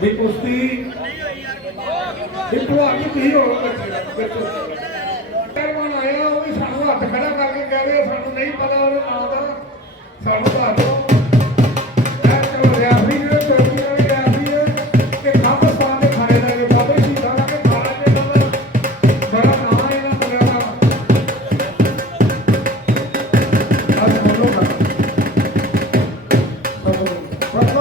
ਵੀ ਕੁਸ਼ਤੀ ਵੀ ਭਲਵਾਨ ਤੁਸੀਂ ਹੋ ਕੋਣ ਆਇਆ ਉਹ ਵੀ ਸਾਨੂੰ ਹੱਥ ਖੜਾ ਕਰਕੇ ਕਹਿ ਰਿਹਾ ਸਾਨੂੰ ਨਹੀਂ ਪਤਾ ਉਹਦੇ ਨਾਂ ਦਾ। ਸਾਨੂੰ ਦੱਸ ਦਿਓ। ਇਹਨਾਂ ਦਾ।